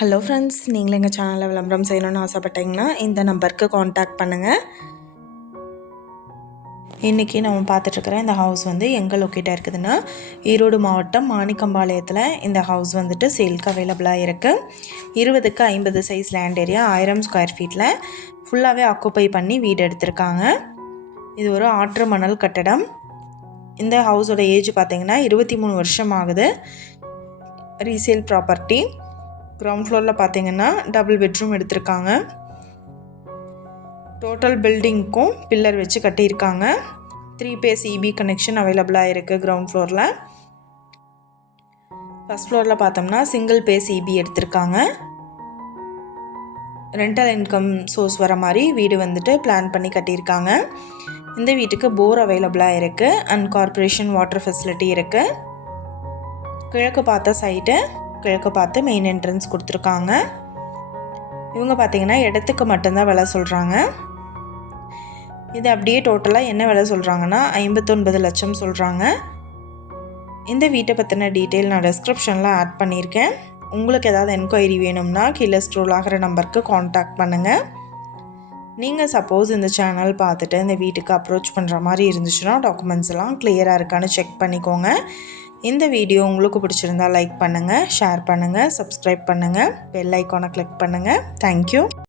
Hello friends, நீங்களும் எங்கள் சேனலில் விளம்பரம் செய்யணும்னு ஆசைப்பட்டீங்கன்னா இந்த நம்பருக்கு காண்டாக்ட் பண்ணுங்கள். இன்றைக்கி நம்ம பார்த்துட்ருக்குற இந்த ஹவுஸ் வந்து எங்கே லொக்கேட்டாக இருக்குதுன்னா, ஈரோடு மாவட்டம் மாணிக்கம்பாளையத்தில் இந்த ஹவுஸ் வந்துட்டு சேல்க்கு அவைலபிளாக இருக்குது. 20க்கு 50 சைஸ் லேண்ட் ஏரியா, 1000 ஸ்கொயர் ஃபீட்டில் ஃபுல்லாகவே ஆக்குப்பை பண்ணி வீடு எடுத்திருக்காங்க. இது ஒரு ஆற்று மணல் கட்டடம். இந்த ஹவுஸோட ஏஜ் பார்த்திங்கன்னா 23 வருஷம் ஆகுது. Resale property. கிரவுண்ட் ஃப்ளோரில் பார்த்தீங்கன்னா டபுள் பெட்ரூம் எடுத்திருக்காங்க. டோட்டல் பில்டிங்க்கும் பில்லர் வச்சு கட்டியிருக்காங்க. 3 பேஸ் இபி கனெக்ஷன் அவைலபிளாக இருக்குது கிரவுண்ட் ஃப்ளோரில். ஃபஸ்ட் ஃப்ளோரில் பார்த்தோம்னா சிங்கிள் பேஸ் இபி எடுத்திருக்காங்க. ரெண்டல் இன்கம் சோர்ஸ் வர மாதிரி வீடு வந்துட்டு பிளான் பண்ணி கட்டியிருக்காங்க. இந்த வீட்டுக்கு போர் அவைலபிளாக இருக்குது அண்ட் கார்பரேஷன் வாட்டர் ஃபெசிலிட்டி இருக்குது. கிழக்கு பார்த்த சைட்டு, கிழக்கு பார்த்து மெயின் என்ட்ரன்ஸ் கொடுத்துருக்காங்க. இவங்க பார்த்திங்கன்னா இடத்துக்கு மட்டும்தான் விலை சொல்கிறாங்க. இது அப்படியே டோட்டலாக என்ன விலை சொல்கிறாங்கன்னா 59 லட்சம் சொல்கிறாங்க. இந்த வீட்டை பற்றின டீட்டெயில் நான் டிஸ்கிரிப்ஷனில் ஆட் பண்ணியிருக்கேன். உங்களுக்கு ஏதாவது என்கொயரி வேணும்னா கீழே ஸ்க்ரோல் ஆகிற நம்பருக்கு காண்டாக்ட் பண்ணுங்கள். நீங்கள் சப்போஸ் இந்த சேனல் பார்த்துட்டு இந்த வீட்டுக்கு அப்ரோச் பண்ணுற மாதிரி இருந்துச்சுன்னா டாக்குமெண்ட்ஸ் எல்லாம் கிளியராக இருக்கான்னு செக் பண்ணிக்கோங்க. இந்த வீடியோ உங்களுக்கு பிடிச்சிருந்தால் லைக் பண்ணுங்கள், ஷேர் பண்ணுங்கள், சப்ஸ்கிரைப் பண்ணுங்கள், பெல் ஐக்கானை கிளிக் பண்ணுங்கள். தேங்க்யூ.